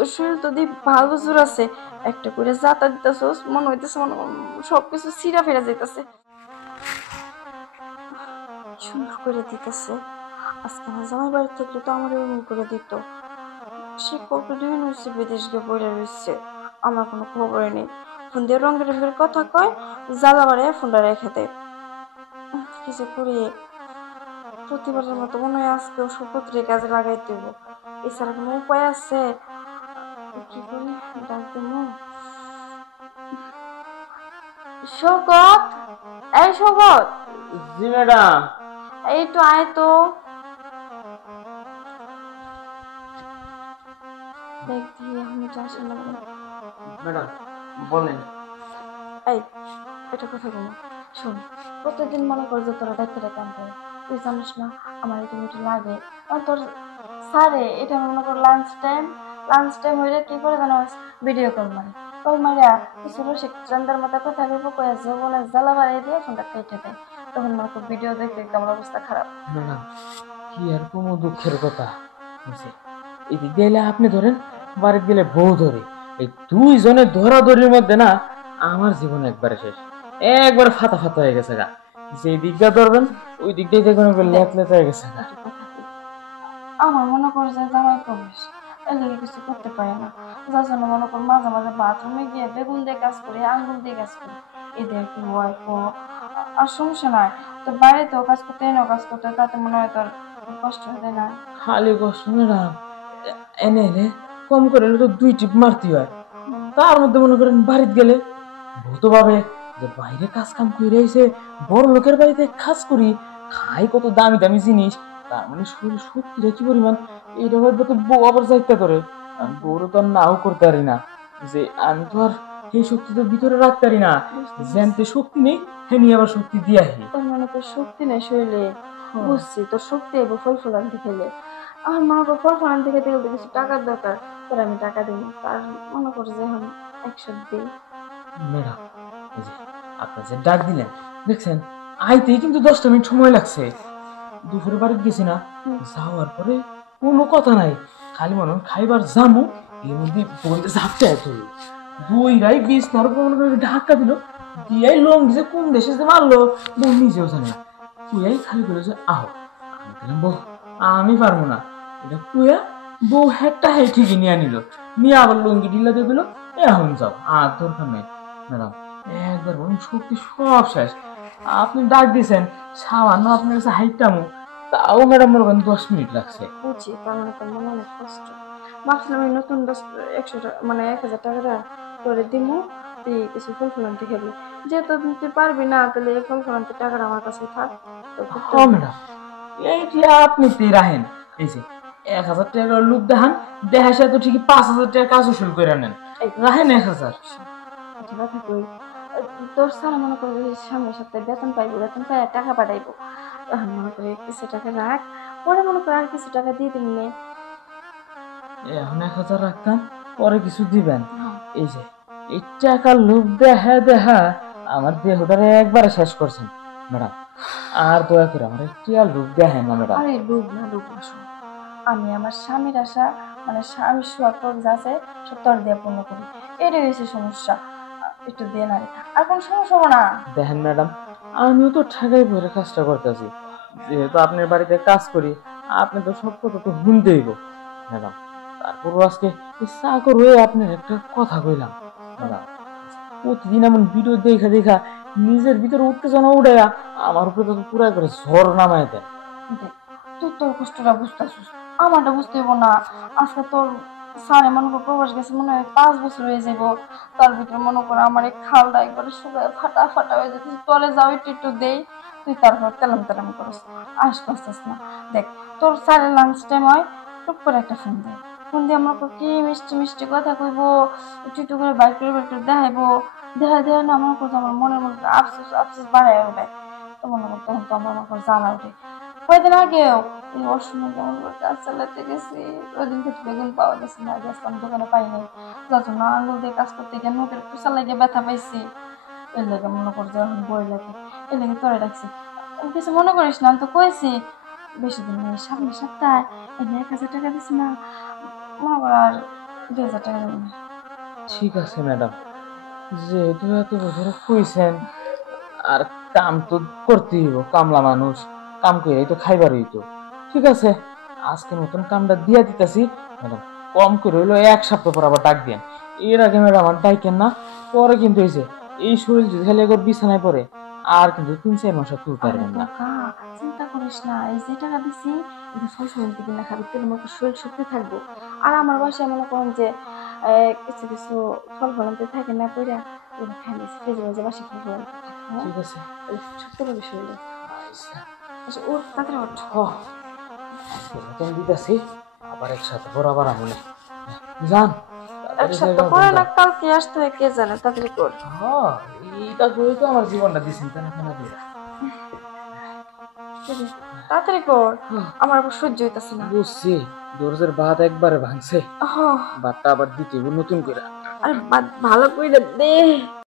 তোর শরীর তো দি ভালো জোর আছে, একটা করে যাতা দিতেছস, মনে হইতেছে মনে সবকিছু ছিঁড়া ফেরা যাইতেছে। সুন্দর করে দিতেছে। আজকে আমার জামাই বাড়ি থাকলে তো আমার এরকম করে দিত। সে কতদিন হয়েছে বিদেশ গিয়ে বইরা রয়েছে, আমার কোনো খবরই নেই। ফোন দিয়ে রঙের রঙের কথা কয়, জ্বালা বাড়ায় ফোনটা রেখে দেয়। কি যে করি, প্রতিবারের মতো মনে হয় আজকেও সুপত্রের কাজে লাগাইতে হইব। এছাড়া কোনো উপায় আছে? কি করি, ডাক দেবো? শওকত, এই শওকত, জি ম্যাডাম। এই একটু আয় তো। দেখ দিয়ে আমি আসে না কেন। ম্যাডাম বলেন। এই, এটা কথা বলো। শোন, প্রত্যেকদিন মনে কর যে তোরা ডাক্তারের কাম করে, তুই জানিস না আমার এটা একটু লাগে। আর তোর স্যারে এটা মনে কর লাঞ্চ টাইম হইলে কি করে জানো, ভিডিও কল মারে। কল মারিয়া কিছু রসিক চন্দার মতো কথা ভেবে কয়ে যৌবনের জ্বালা বাড়িয়ে দিয়ে ফোনটা কেটে দেয়। তখন মনে কর ভিডিও দেখতে দেখতে আমার অবস্থা খারাপ। ম্যাডাম কি আর কোনো দুঃখের কথা হয়েছে? এদিক গেলে আপনি ধরেন, বাড়িতে গেলে বউ ধরে, এই দুইজনের ধরাধরির মধ্যে না আমার জীবন একবারে শেষ, একবারে ফাতা ফাতা হয়ে গেছে গা। যে দিকটা ধরবেন ওই দিকটাই দেখুন দেখ, লেট লেট হয়ে গেছে গা। একটা কথা কই, আমার মনে কর যে জামাই প্রবেশ, এর লেগে কিছু করতে পারে না। যার জন্য মনে কর মাঝে মাঝে বাথরুমে গিয়ে বেগুন দিয়ে কাজ করি, আঙ্গুল দিয়ে কাজ করি। এতে আর কি হয় কো? আর সমস্যা নাই, তোর বাড়িতেও কাজ করতে এনেও কাজ করতে, তাতে মনে হয় তোর কষ্ট হতে না। খালি কষ্ট ম্যাডাম, এনে এনে কম করে হলে তো 2 টিপ মারতে হয়। তার মধ্যে মনে করেন বাড়িতে গেলে ভূত ভাবে যে বাইরে কাজ কাম করে আইছে, বড় লোকের বাড়িতে কাজ করি, খাই কত দামি দামি জিনিস, তার মানে শরীর শক্তিটা কি পরিমাণ এইটা ভাববে তো বউ আবার যাইতে করে। আমি বউরও তো আর নাও করতে পারি না, যে আমি তো আর এই শক্তি তো ভিতরে রাখতে পারি না। বুঝতে পারছি। জ্যানতে শক্তি নেই, হে নিয়ে আবার শক্তি দিয়ে আহি। তার মানে তোর শক্তি নেই শরীরে। হ্যাঁ। বুঝছি, তোর শক্তি এবো ফল ফল আনতে খেলে। আমার মনে কর ফল ফল আনতে খেতে গেলে তো কিছু টাকার দরকার, তোর আমি টাকা দিব। তার মনে কর যে এখন 100 দিই। ম্যাডাম এই যে আপনার যে ডাক দিলেন, দেখছেন আইতেই কিন্তু 10টা মিনিট সময় লাগছে। দুপুরে বাড়িতে গেছি না, যাওয়ার পরে কোনো কথা নাই, খালি মনে হয় খাইবার জামু, এর মধ্যে বইতে ঝাপটায় ধরলো, দুই রাই বিছনার উপর মনে করে ধাক্কা দিল, দিয়াই লঙ্গি যে কোন দেশে যে মারলো বউ নিজেও জানে না। কুয়াই খালি বলে যে আহ, আমি বললাম বউ আমি পারবো না, এটা কুয়া বউ হেডটা হে ঠিকই নিয়ে নিল, নিয়ে আবার লঙ্গি ঢিলা দিয়ে দিল, এখন যাও আর দরকার নেই। ম্যাডাম একবার বলুন শক্তি সব শেষ, আপনি ডাক দিয়েছেন সামান্য আপনার কাছে হাইটামো, তাও ম্যাডাম মনে করেন 10 মিনিট লাগছে। বুঝি, তার মানে তোর মনে অনেক কষ্ট। ভাবছিলাম আমি নতুন 100 টাকা মানে 1000 টাকাটা তোরে দিমু, তুই কিছু ফুল ফুল আনতে খাবি। যেহেতু তুই পারবি না, তাহলে এই ফুল ফুল আনতে টাকাটা আমার কাছে থাক, তোর করতে হ্যাঁ হবে না। ম্যাডাম, এইটি আপনি রাহেন, এই যে 1000 টাকার লোক দেখান, দেখা সে তো ঠিকই 5000 টাকার কাজ শুরু করে নেন, এই রাহেন 1000। শোন, একটা কথা কই, তোর স্যার মনে করে যে সামনের সপ্তাহে বেতন পাইবো, বেতন পাই টাকা পাঠাইবো। এখন মনে করে কিছু টাকা রাখ, পরে মনে করে আর কিছু টাকা দিয়ে দিবি নে। এখন 1000 রাখতাম, পরে কিছু দিবেন। হ্যাঁ। এই যে এই টাকার লোভ দেখা দেখা আমার দেহটারে একবারে শেষ করছেন ম্যাডাম, আর দয়া করে আমার টিয়া লোভ দেখেন না ম্যাডাম। আরে লোভ না, লোভ না, শোন, আমি আমার স্বামীর আশা মানে স্বামীর শখ যা আছে সব তোর দিয়ে পূর্ণ করি। এটাই হয়েছে সমস্যা। একটু দে না রে, আর কোনো সমস্যা হবে না। দেখেন ম্যাডাম, আমিও তো ঠেকাই পড়ে কাজটা করতেছি, যেহেতু আপনার বাড়িতে কাজ করি, আপনি তো সব কথা তো শুনতেইব ম্যাডাম। তারপরও আজকে এই চাকর হয়ে আপনার একটা কথা কইলাম ম্যাডাম, প্রতিদিন এমন ভিডিও দেখা দেখা নিজের ভিতরে উত্তেজনা উঠে আমার উপরে তো পুরা করে ঝড় নামায় দেয়। দেখ, তুই তোর কষ্টটা বুঝতেছিস, আমারটা বুঝতে হইব না। আজকে তোর স্যারে মনে কর প্রবাস গেছে মনে হয় 5 বছর হয়ে যাব, তার ভিতরে মনে কর আমার এই খালটা একবারে শুকায় ফাটা ফাটা হয়ে যেতেছে। তলে যাও একটু একটু দেই, তুই তারপর তেলাম তেলাম করিস, আসতেছিস না। দেখ, তোর স্যারের লাঞ্চ টাইম হয়, টুক করে একটা ফোন দেয়, ফোন দিয়ে মনে কর কি মিষ্টি মিষ্টি কথা কইবো, একটু একটু করে বাইক করে দেখাইবো। দেখা দেখা না মনে করতো আমার মনের মধ্যে আফসোস আফসোস বাড়ায় ওঠে। তো মনে করতো তখন তো আমার মনে কর জ্বালা ওঠে। কয়েকদিন আগেও এই অসময়ে কেমন করে কাজ চালাতে গেছি, ওই দিন তো বেগুন পাওয়া গেছে না, গেছিলাম দোকানে পাই নাই, যার জন্য আঙুল দিয়ে কাজ করতে গিয়ে মুখের টুসা লাগিয়ে ব্যথা পাইছি। এর লেগে মনে কর যে এখন বই লাগে, এর লেগে তোরে রাখছি। কিছু মনে করিস না, আমি তো কইছি বেশি দিন নেই, সামনের সপ্তাহে এই 1000 টাকা দিছি না, মনে কর আর 2,000 টাকা দেবো না। ঠিক আছে ম্যাডাম, যেহেতু এত বছরে কইছেন, আর কাম তো করতেই হইব, কামলা মানুষ, কাম কইরাই তো খাইবার হইতো। ঠিক আছে, আজকের মতন কামটা দিয়া দিতেছি ম্যাডাম। কম করে হইলো 1 সপ্তাহ পর আবার ডাক দেন। এর আগে ম্যাডাম আর ডাকেন না, পরে কিন্তু হয়েছে এই শরীর যদি খালি একবার বিছানায় পড়ে আর কিন্তু 3-4 মাস আর তুলতে আরে পারবেন না। বোকা, চিন্তা করিস না, এই যে টাকা দিছি এটা ফল ফল দিবি না, খাবি তোর মতো শরীর শক্তি থাকবো। আর আমার বাসায় মনে করেন যে কিছু কিছু ফল ফল আনতে থাকে না পইরা, ওরা খাই নিয়েছে ফ্রিজে মাঝে বাসি ফল ফল আনতে থাকে, হ্যাঁ ঠিক আছে। শক্তি পাবি শরীরে। আচ্ছা, আচ্ছা ওর তাড়াতাড়ি ওঠ। আজকে মতন দিতেছি, আবার 1 সপ্তাহ পর আবার আমলে যান। এক তাড়াতাড়ি সপ্তাহ যাইবা পরে কিন্তু। না কালকে আসতে হয় কে জানে, তাড়াতাড়ি কর। হ্যাঁ, এইটা করে তো আমার জীবনটা দিছেন কেন কেন দিয়ে। ঠিক আছে, তাড়াতাড়ি কর, আমার আবার সহ্য হইতাছে না। বুঝছি, দরজের বাঁধ একবারে ভাঙছে, হ, বাঁধটা আবার দিতে হইব নতুন করে। আরে ভালো করে দে।